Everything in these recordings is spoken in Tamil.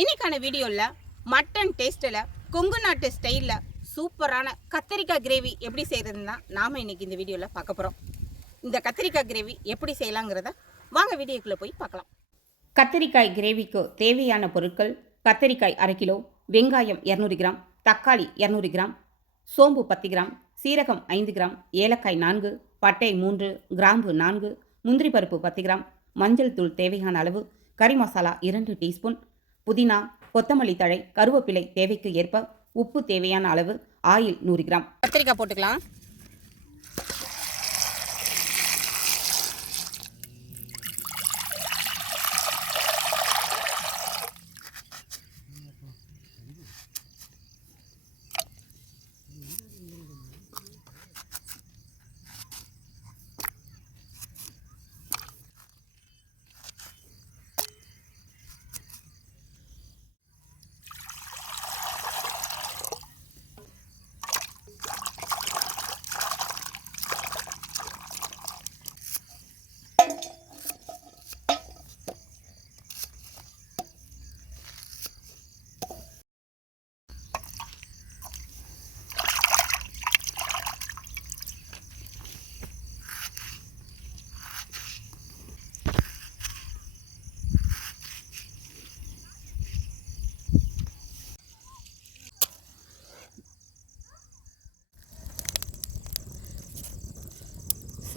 இன்னைக்கான வீடியோவில் மட்டன் டேஸ்ட்டில் கொங்கு நாட்டு ஸ்டைலில் சூப்பரான கத்திரிக்காய் கிரேவி எப்படி செய்கிறதுன்னு தான் நாம் இன்றைக்கி இந்த வீடியோவில் பார்க்க போகிறோம். இந்த கத்திரிக்காய் கிரேவி எப்படி செய்யலாங்கிறத வாங்க வீடியோக்குள்ளே போய் பார்க்கலாம். கத்திரிக்காய் கிரேவிக்கு தேவையான பொருட்கள்: கத்திரிக்காய் 1/2 கிலோ, வெங்காயம் 200 கிராம், தக்காளி 200 கிராம், சோம்பு 10 கிராம், சீரகம் 5 கிராம், ஏலக்காய் 4, பட்டை 3, கிராம்பு 4, முந்திரி பருப்பு 10 கிராம், மஞ்சள் தூள் தேவையான அளவு, கறி மசாலா 2 டீஸ்பூன், புதினா, கொத்தமல்லி தழை, கருவேப்பிலை தேவைக்கு ஏற்ப, உப்பு தேவையான அளவு, ஆயில் 100 கிராம். கத்திரிக்காய் போட்டுக்கலாம்.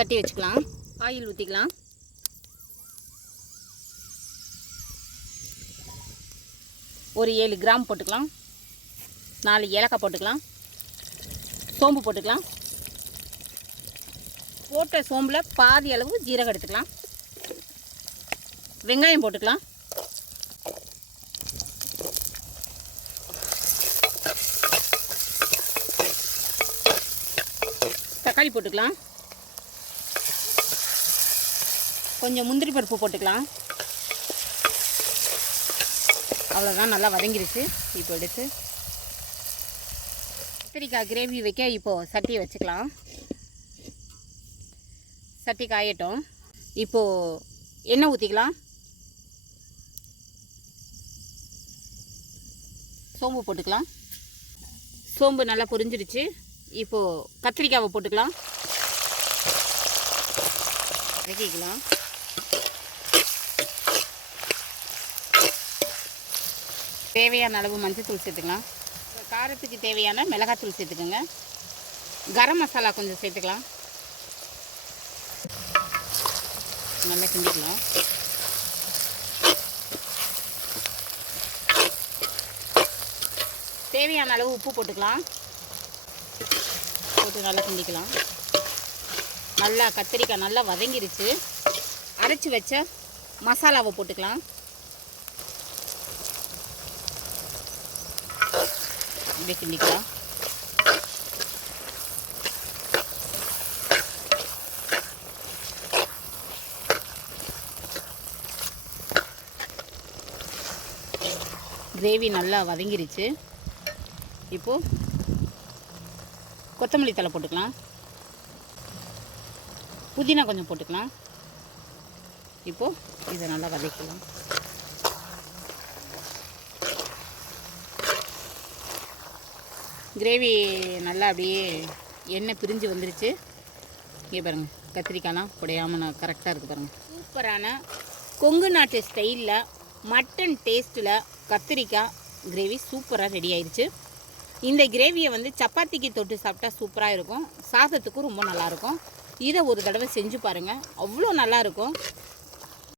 சட்டி வச்சுக்கலாம். ஆயில் ஊற்றிக்கலாம். ஒரு 7 கிராம் போட்டுக்கலாம். 4 ஏலக்காய் போட்டுக்கலாம். சோம்பு போட்டுக்கலாம். போட்ட சோம்பில் பாதி அளவு ஜீரகம் எடுத்துக்கலாம். வெங்காயம் போட்டுக்கலாம். தக்காளி போட்டுக்கலாம். கொஞ்சம் முந்திரி பருப்பு போட்டுக்கலாம். அவ்வளோதான், நல்லா வதங்கிருச்சு. இப்போ எடுத்து கத்திரிக்காய் கிரேவி வைக்க இப்போது சட்டியை வச்சுக்கலாம். சட்டி காயட்டும். இப்போது எண்ணெய் ஊற்றிக்கலாம். சோம்பு போட்டுக்கலாம். சோம்பு நல்லா பொரிஞ்சிடுச்சு. இப்போது கத்திரிக்காவை போட்டுக்கலாம். வதக்கிக்கலாம். தேவையான அளவு மஞ்சள் தூள் சேர்த்துக்கலாம். காரத்துக்கு தேவையான மிளகாத்தூள் சேர்த்துக்கோங்க. கரம் மசாலா கொஞ்சம் சேர்த்துக்கலாம். நல்லா கிண்டிக்கலாம். தேவையான அளவு உப்பு போட்டுக்கலாம். போட்டு நல்லா கிண்டிக்கலாம். நல்லா கத்திரிக்காய் நல்லா வதங்கிருச்சு. அரைச்சி வச்ச மசாலாவை போட்டுக்கலாம். இப்படி கிண்டிக்கலாம். கிரேவி நல்லா வதங்கிருச்சு. இப்போது கொத்தமல்லி தழை போட்டுக்கலாம். புதினா கொஞ்சம் போட்டுக்கலாம். இப்போது இதை நல்லா வதக்கலாம். கிரேவி நல்லா அப்படியே எண்ணெய் பிரிஞ்சு வந்துருச்சு. இங்கே பாருங்கள், கத்திரிக்காய்லாம் உடையாமல் நான் கரெக்டாக இருக்குது பாருங்கள். சூப்பரான கொங்கு நாட்டு ஸ்டைலில் மட்டன் டேஸ்ட்டில் கத்திரிக்காய் கிரேவி சூப்பராக ரெடி ஆயிடுச்சு. இந்த கிரேவியை வந்து சப்பாத்திக்கு தொட்டு சாப்பிட்டா சூப்பராக இருக்கும். சாதத்துக்கும் ரொம்ப நல்லாயிருக்கும். இதை ஒரு தடவை செஞ்சு பாருங்கள், அவ்வளோ நல்லாயிருக்கும்.